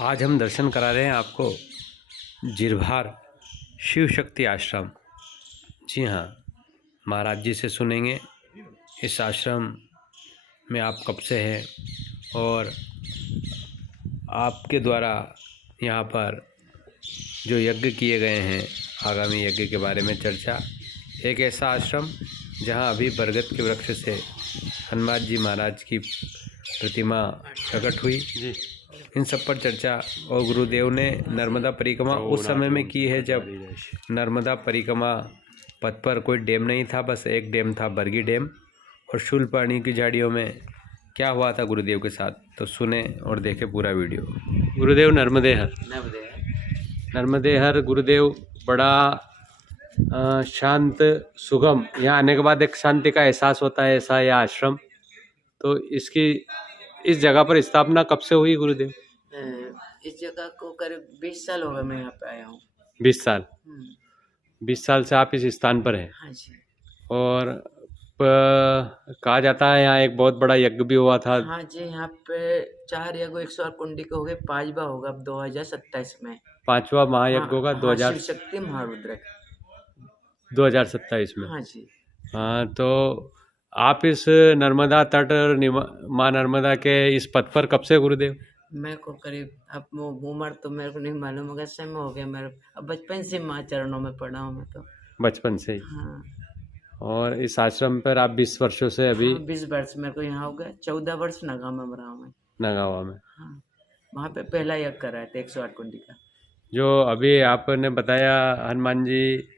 आज हम दर्शन करा रहे हैं आपको जिरभार शिव शक्ति आश्रम। जी हाँ, महाराज जी से सुनेंगे इस आश्रम में आप कब से हैं और आपके द्वारा यहाँ पर जो यज्ञ किए गए हैं, आगामी यज्ञ के बारे में चर्चा। एक ऐसा आश्रम जहाँ अभी बरगद के वृक्ष से हनुमान जी महाराज की प्रतिमा प्रकट हुई जी, इन सब पर चर्चा। और गुरुदेव ने नर्मदा परिक्रमा उस समय में की है जब नर्मदा परिक्रमा पथ पर कोई डैम नहीं था, बस एक डैम था, बरगी डैम। और शूलपाणी की झाड़ियों में क्या हुआ था गुरुदेव के साथ, तो सुने और देखे पूरा वीडियो। गुरुदेव नर्मदे हर। नर्मदे हर गुरुदेव। बड़ा शांत सुगम, यहाँ आने के बाद एक शांति का एहसास होता है, ऐसा यह आश्रम। तो इसकी इस जगह पर स्थापना कब से हुई गुरुदेव? इस जगह को करीब 20 साल हो गए मैं यहाँ पे आया हूँ। 20 साल। 20 साल से आप इस स्थान पर हैं। हाँ जी। और कहा जाता है यहाँ एक बहुत बड़ा यज्ञ भी हुआ था। हाँ जी, यहाँ पे 4 यज्ञ 108 कुंडी के हो गए, 5वां होगा अब 2027 में। 5वां महायज्ञ होगा। हाँ, 2000 शिव शक्ति महारुद्र 2027 में। हाँ जी। हाँ, तो आप इस नर्मदा तट और माँ नर्मदा के इस पथ पर कब से गुरुदेव? मैं को करीब अब उम्र तो मेरे को नहीं मालूम होगा, समय हो गया मेरे, अब बचपन से माँ चरणों में पड़ा हूँ मैं तो। बचपन से ही। हाँ। और इस आश्रम पर आप 20 वर्षों से अभी? हाँ, 20 वर्ष मेरे को यहाँ हो गया। 14 वर्ष नगाँव में रहा हूँ मैं। नगावा में। हाँ, वहाँ पे पहला यज्ञ कराया था 108 कुंडी का। जो अभी आपने बताया हनुमान जी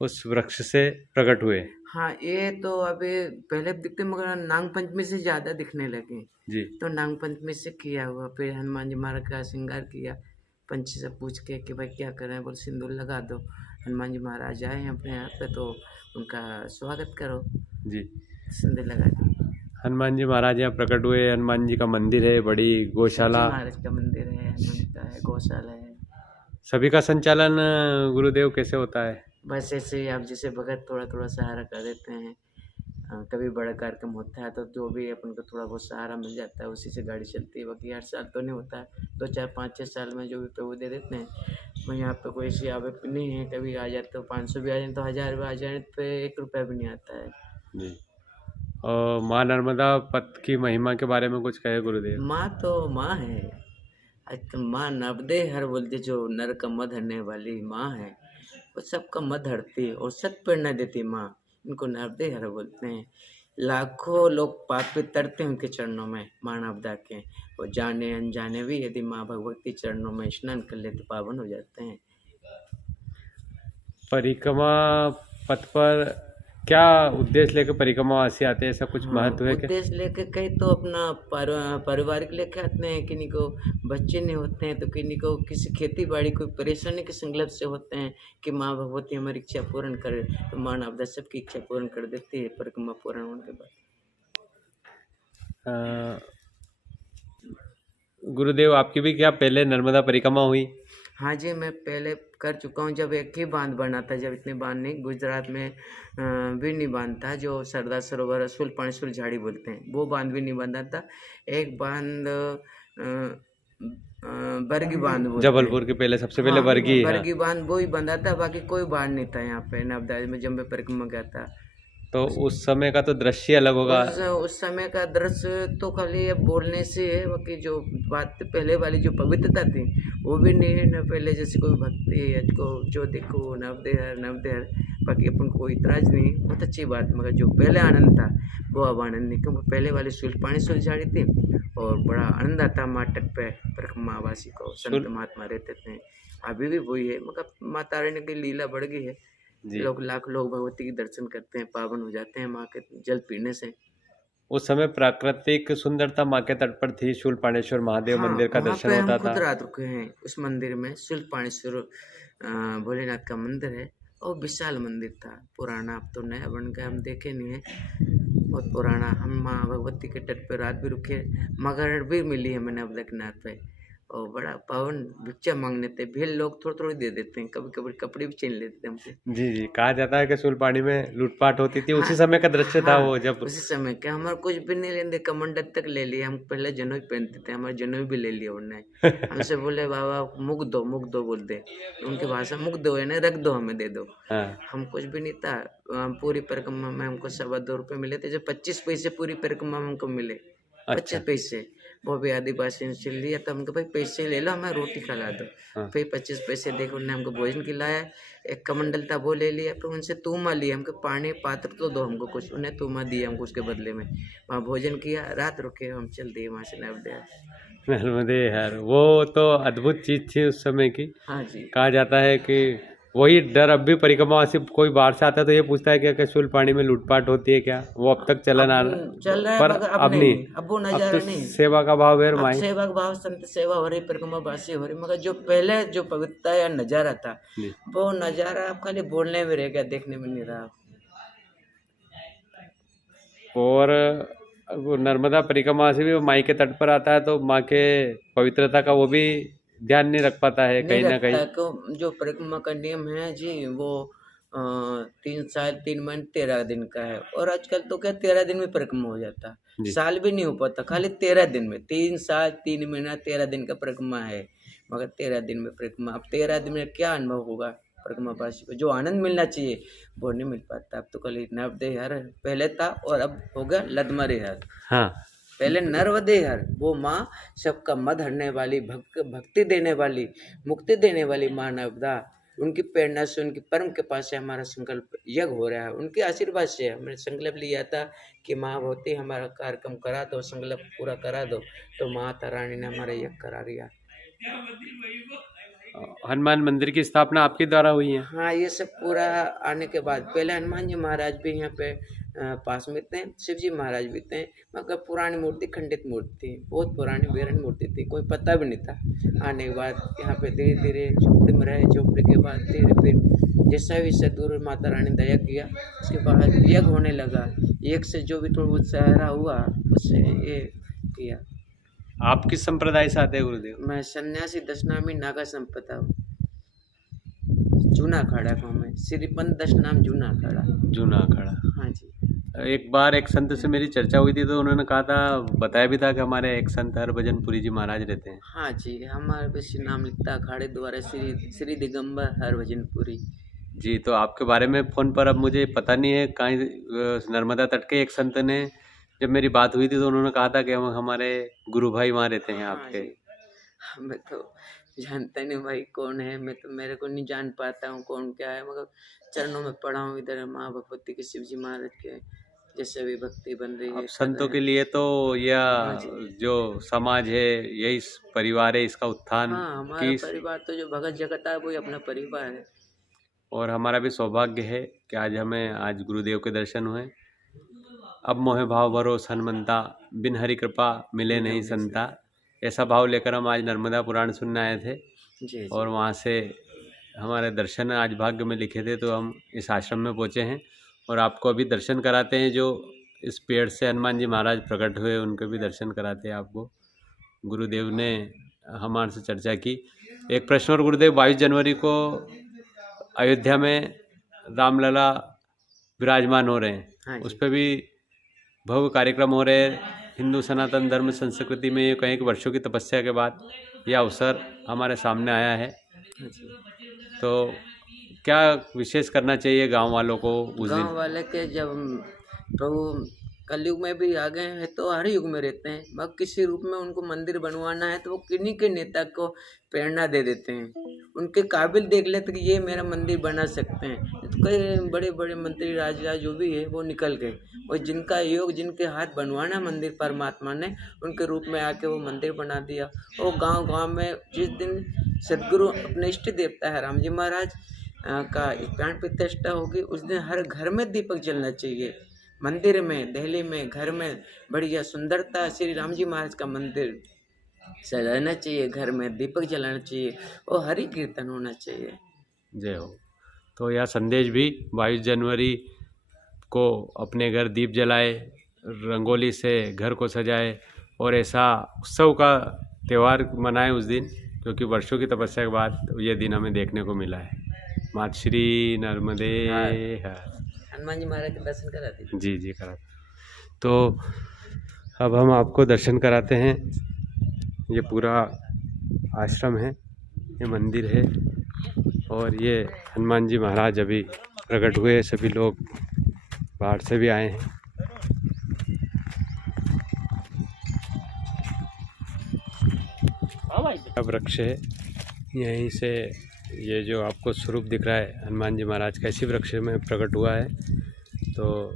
उस वृक्ष से प्रकट हुए। हाँ, ये तो अभी पहले दिखते मगर नाग पंचमी से ज्यादा दिखने लगे जी। तो नाग पंचमी से किया हुआ, फिर हनुमान जी महाराज का श्रृंगार किया, पंछी से पूछ के कि भाई क्या करें, बोल सिंदूर लगा दो। हनुमान जी महाराज आए अपने यहाँ पे तो उनका स्वागत करो जी। सिंदूर लगा दी। हनुमान जी महाराज यहाँ प्रकट हुए। हनुमान जी का मंदिर है, बड़ी गौशाला, महाराज का मंदिर है, हनुमान जी का है, गौशाला है। सभी का संचालन गुरुदेव कैसे होता है? बस ऐसे ही आप जैसे भगत थोड़ा थोड़ा सहारा कर देते हैं। कभी बड़ा कार्यक्रम होता है तो जो भी अपन को थोड़ा बहुत सहारा मिल जाता है, उसी से गाड़ी चलती है। बाकी हर साल तो नहीं होता है, 2 4 5 6 साल में जो भी पे वो दे देते हैं। मैं यहाँ पे कोई ऐसी आवक नहीं है, कभी आ जाए तो 500 भी आ जाए तो 1000 भी आ जाए तो 1 रुपया भी नहीं आता है जी। और माँ नर्मदा पथ की महिमा के बारे में कुछ कहे गुरुदेव? माँ तो माँ है। माँ नर्मदे हर बोलते, जो नर का मध हरने वाली माँ है, वो सबका मध हरती है और सत प्रेरणा देती माँ। इनको नर्मदे हर बोलते हैं। लाखों लोग पापी तरते हैं उनके चरणों में, माँ नर्मदा के। वो जाने अनजाने भी यदि माँ भगवती चरणों में स्नान कर ले तो पावन हो जाते हैं। परिक्रमा पथ पर क्या उद्देश्य लेकर परिक्रमा वासी आते हैं, ऐसा कुछ महत्व है क्या? उद्देश्य लेके कहीं तो अपना पारिवारिक लेके आते हैं, किन्हीं को बच्चे नहीं होते हैं तो किन्हीं को किसी खेती बाड़ी कोई परेशानी के संकल्प से होते हैं कि माँ भगवती हमारी इच्छा पूर्ण करे, तो माँ नर्मदा सबकी इच्छा पूर्ण कर देती है परिक्रमा पूर्ण होने के बाद। गुरुदेव आपकी भी क्या पहले नर्मदा परिक्रमा हुई? हाँ जी, मैं पहले कर चुका हूँ, जब एक ही बांध बना था, जब इतने बांध नहीं, गुजरात में भी नहीं बांध था, जो सरदार सरोवर शूलपाणेश्वर झाड़ी बोलते हैं, वो बांध भी नहीं बंधा था। एक बांध बरगी बांध बोलते हैं, जबलपुर के पहले सबसे पहले बरगी। बरगी बांध वो ही बंधा था, बाकी कोई बांध नहीं था यहाँ पे नर्मदा में जब मैं परिक्रमा गया था। तो उस समय का तो दृश्य अलग होगा। उस समय का दृश्य तो खाली अब बोलने से है, बाकी जो बात पहले वाली जो पवित्रता थी वो भी नहीं है न पहले जैसे कोई भक्ति को जो देखो नर्मदे हर, बाकी अपन को इतराज नहीं, बहुत अच्छी बात। मगर जो पहले आनंद था वो अब आनंद नहीं, क्योंकि पहले वाली शूलपाणेश्वर झाड़ी थी और बड़ा आनंद आता माँ तट पे परिक्रमावासी को, संत महात्मा रहते थे। अभी भी वही है, मगर माता रानी की लीला बढ़ गई है। लाख लोग भगवती के दर्शन करते हैं, पावन हो जाते हैं माँ के जल पीने से। उस समय प्राकृतिक सुंदरता माँ के तट पर थी। शूलपाणेश्वर महादेव मंदिर का दर्शन होता था। हम खुद रात रुके हैं उस मंदिर में, शूलपाणेश्वर भोलेनाथ का मंदिर है और विशाल मंदिर था, पुराना, अब तो नया बन गया, हम देखे नहीं है, बहुत पुराना। हम माँ भगवती के तट पर रात भी रुके, मगर भी मिली है मैंने अब किनार पे, और बड़ा पावन भिक्षा मांगने थे, भेल लोग थोड़ी थोड़ी दे देते हैं, कभी कभी कपड़े भी छीन लेते हैं हमसे। जी जी, कहा जाता है कि सूलपानी में लूटपाट होती थी, हाँ उसी समय का दृश्य था हाँ, वो जब। उसी समय क्या हमारा कुछ भी नहीं लेते, कमंडल तक ले लिया। हम पहले जनेऊ पहनते थे, हमारे जनेऊ भी ले लिया उन्होंने। हमसे बोले बाबा मुख दो बोलते, उनकी भाषा मुख दो यानी रख दो, हमें दे दो। हाँ। हम कुछ भी नहीं था। पूरी परिक्रमा में हमको 2.25 रुपये मिले थे, जो 25 पैसे पूरी परिक्रमा में हमको मिले। अच्छा। 25 पैसे, वो भी आदिवासी से लिया। तो हमको भाई पैसे ले लो, हमें रोटी खिला दो। हाँ। फिर 25 पैसे देकर उन्होंने हमको भोजन खिलाया। एक कमंडल था वो ले लिया। फिर उनसे तूमा लिया, हमको पानी पात्र तो दो हमको कुछ, उन्हें तूमा दिया हमको उसके बदले में। वहाँ भोजन किया, रात रुके, हम चल दिए वहाँ से नर्मदे। नर्मदे यार, वो तो अद्भुत चीज थी उस समय की। हाँ जी। कहा जाता है कि वही डर अब भी परिक्रमा से कोई बाहर से आता है तो ये पूछता है कि क्या सूलपानी में लूटपाट होती है क्या, वो अब तक चलन आ रहा चल रहा है, पर मगर अब नहीं, अब वो अब नजारा तो नहीं। सेवा का भाव है अब माई। सेवा का भाव, संत सेवा हो रही, परिक्रमा बासी हो रही, मगर जो पहले जो पवित्रता या नजारा था, जी। वो नजारा अब खाली बोलने में रह गया, देखने में नहीं रहा। और वो नर्मदा परिक्रमा से भी वो माई के तट पर आता है तो माँ के पवित्रता का वो भी ध्यान नहीं रख पाता है नहीं कहीं ना रखता कहीं। है, को जो परिक्रमा का नियम है जी, वो 3 साल 3 महीने 13 दिन का है। और आजकल तो क्या 13 दिन में परिक्रमा हो जाता, जी। साल भी नहीं हो पाता, खाली 13 दिन में। 3 साल 3 महीना 13 दिन का परिक्रमा है, मगर 13 दिन में परिक्रमा। अब 13 दिन में क्या अनुभव होगा परिक्रमावासी को, जो आनंद मिलना चाहिए वो नहीं मिल पाता। अब तो कल नवदे हर पहले था और अब हो गया लदमरे हर। हाँ। पहले नर्मदे हर, वो माँ सबका मद हरने वाली, भक्ति देने वाली, मुक्ति देने वाली माँ नर्मदा, उनकी प्रेरणा से, उनकी परम कृपा से हमारा संकल्प यज्ञ हो रहा है। उनके आशीर्वाद से हमने संकल्प लिया था कि माँ भगवती हमारा कार्यक्रम करा दो, संकल्प पूरा करा दो, तो माता रानी ने हमारा यज्ञ करा दिया। हनुमान मंदिर की स्थापना आपके द्वारा हुई है? हाँ, ये सब पूरा आने के बाद, पहले हनुमान जी महाराज भी यहाँ पे पास में थे, शिव जी महाराज भी थे, मगर पुरानी मूर्ति, खंडित मूर्ति थी, बहुत पुरानी बेरन मूर्ति थी, कोई पता भी नहीं था। आने के बाद यहाँ पे धीरे धीरे झोपड़ी में रहे, झोपड़ी के बाद धीरे फिर जैसा भी सदगुरु माता रानी दया किया, उसके बाद यज्ञ होने लगा। यज्ञ से जो भी थोड़ा बहुत सहारा हुआ, उससे ये किया। आप किस संप्रदाय से आते हैं गुरुदेव? मैं सन्यासी दशनामी नागा संपदा हूँ, जूना अखाड़ा गाँव में, श्रीपंथ दशनाम जूना अखाड़ा। जूना अखाड़ा। हाँ जी। एक बार एक संत से मेरी चर्चा हुई थी तो उन्होंने कहा था, बताया भी था कि हमारे एक संत हरभजन पुरी जी महाराज रहते हैं। हाँ जी, हमारे बेसी नाम लिखता अखाड़े द्वारा श्री दिगंबर हरभजन पुरी जी। तो आपके बारे में फ़ोन पर अब मुझे पता नहीं है, कहीं नर्मदा तट के एक संत ने जब मेरी बात हुई थी तो उन्होंने कहा था कि हम हमारे गुरु भाई वहाँ रहते हैं आपके। हाँ, मैं तो जानता नहीं भाई कौन है, मैं तो मेरे को नहीं जान पाता हूँ कौन क्या है, मगर चरणों में पड़ा हूँ इधर माँ भगवती के, शिव जी महाराज के, जैसे भी भक्ति बन रही है। अब संतों के लिए तो यह जो समाज है, यही परिवार है, इसका उत्थान। हाँ, हमारा परिवार तो जो भगत जगत है वही अपना परिवार है। और हमारा भी सौभाग्य है कि आज गुरुदेव के दर्शन हुए। अब मोह भाव भरोस हनुमंता, बिन हरि कृपा मिले नहीं संता, ऐसा भाव लेकर हम आज नर्मदा पुराण सुनने आए थे। जी। और वहाँ से हमारे दर्शन आज भाग्य में लिखे थे तो हम इस आश्रम में पहुँचे हैं और आपको अभी दर्शन कराते हैं। जो इस पेड़ से हनुमान जी महाराज प्रकट हुए उनके भी दर्शन कराते हैं आपको। गुरुदेव ने हमारे से चर्चा की। एक प्रश्न और गुरुदेव, 22 जनवरी को अयोध्या में रामलला विराजमान हो रहे हैं। हाँ, उस पर भी भव्य कार्यक्रम हो रहे हैं। हिंदू सनातन धर्म संस्कृति में ये कहीं कि वर्षों की तपस्या के बाद यह अवसर हमारे सामने आया है। तो क्या विशेष करना चाहिए गांव वालों को उस दिन? गाँव वाले के जब प्रभु कलयुग में भी आ गए हैं तो हर युग में रहते हैं, मगर किसी रूप में उनको मंदिर बनवाना है तो वो किन्हीं के नेता को प्रेरणा दे देते हैं, उनके काबिल देख लेते कि ये मेरा मंदिर बना सकते हैं। तो कई बड़े बड़े मंत्री राजा जो भी है वो निकल गए, और जिनका योग, जिनके हाथ बनवाना मंदिर परमात्मा ने, उनके रूप में आके वो मंदिर बना दिया। और गाँव गाँव में जिस दिन सदगुरु अपने इष्ट देवता है राम जी महाराज का प्राण प्रतिष्ठा होगी, उस दिन हर घर में दीपक जलना चाहिए। मंदिर में, दिल्ली में, घर में बढ़िया सुंदरता श्री राम जी महाराज का मंदिर सजाना चाहिए, घर में दीपक जलाना चाहिए और हरि कीर्तन होना चाहिए। जय हो। तो यह संदेश भी 22 जनवरी को अपने घर दीप जलाए, रंगोली से घर को सजाए और ऐसा उत्सव का त्यौहार मनाएं उस दिन, क्योंकि वर्षों की तपस्या के बाद ये दिन हमें देखने को मिला है। मातश्री नर्मदे हर। हनुमान जी महाराज के दर्शन कराते थे। जी जी करा। तो अब हम आपको दर्शन कराते हैं। ये पूरा आश्रम है, ये मंदिर है, और ये हनुमान जी महाराज अभी प्रकट हुए। सभी लोग बाहर से भी आए हैं। वृक्ष है, यहीं से ये जो आपको स्वरूप दिख रहा है हनुमान जी महाराज का, इसी वृक्ष में प्रकट हुआ है। तो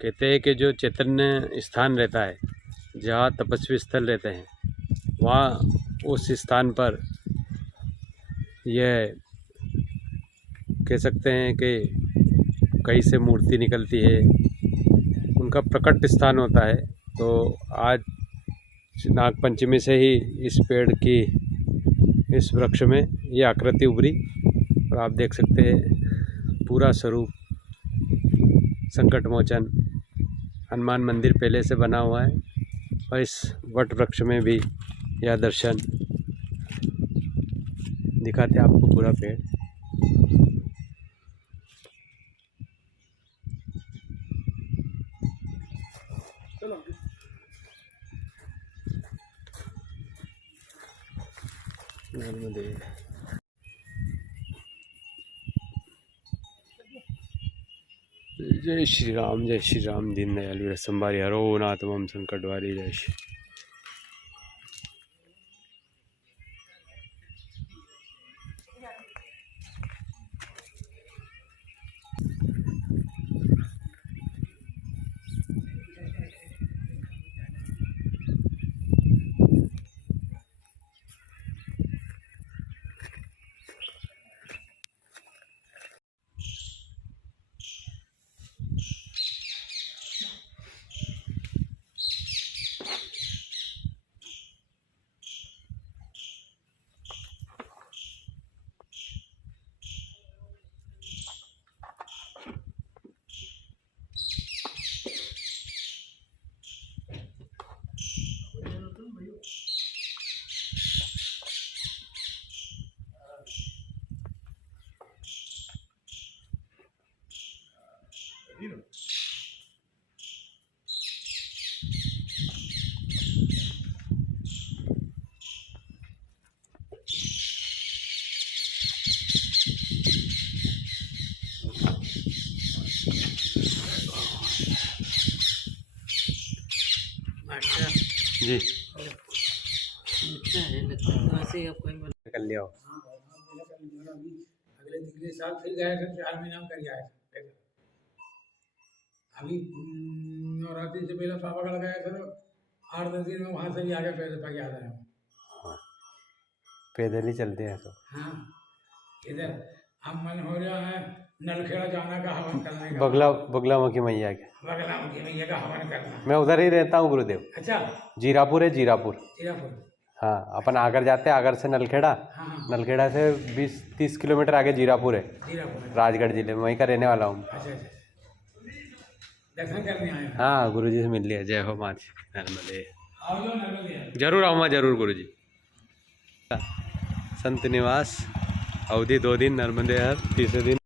कहते हैं कि जो चैतन्य स्थान रहता है, जहाँ तपस्वी स्थल रहते हैं, वहाँ उस स्थान पर यह कह सकते हैं कि कहीं से मूर्ति निकलती है, उनका प्रकट स्थान होता है। तो आज नागपंचमी से ही इस पेड़ की, इस वृक्ष में ये आकृति उभरी, और आप देख सकते हैं पूरा स्वरूप संकट मोचन हनुमान मंदिर पहले से बना हुआ है, और इस वट वृक्ष में भी यह दर्शन दिखाते हैं आपको पूरा पेड़। नर्मदे। जय श्री राम, जय श्री राम। दीन दयाल वीर संभारी हरो नाथ मम संकट वारी। जय श्री। जी कर लिया हो। अगले साल फिर गए थे, 4 महीना में कर आए थे। अभी नवरात्रि से पहले पावागढ़ गए थे, तो 8-10 दिन में वहाँ से भी आगे पैदल पा के आ रहे हैं। हाँ, पैदल ही चलते हैं। तो हाँ, इधर हम मन हो रहा है नलखेड़ा जाना का, हवन करने का। बगलामुखी मैया के, बगलामुखी मैया का हवन करना। मैं उधर ही रहता हूँ गुरुदेव। अच्छा, जीरापुर है, जीरापुर। जीरापुर। हाँ, अपन आगर जाते हैं, आगर से नलखेड़ा। हाँ, नलखेड़ा से 20-30 किलोमीटर आगे जीरापुर है, जीरापुर। राजगढ़ जिले में, वहीं का रहने वाला हूँ। अच्छा, दर्शन करने आए हैं। हाँ, गुरुजी से मिल लिया। जय हो माँ नर्मदे। आओ जो नर्मदे। जरूर आऊँगा, जरूर गुरुजी। संत निवास अवधि 2 दिन, नर्मदे हर तीसरे दिन।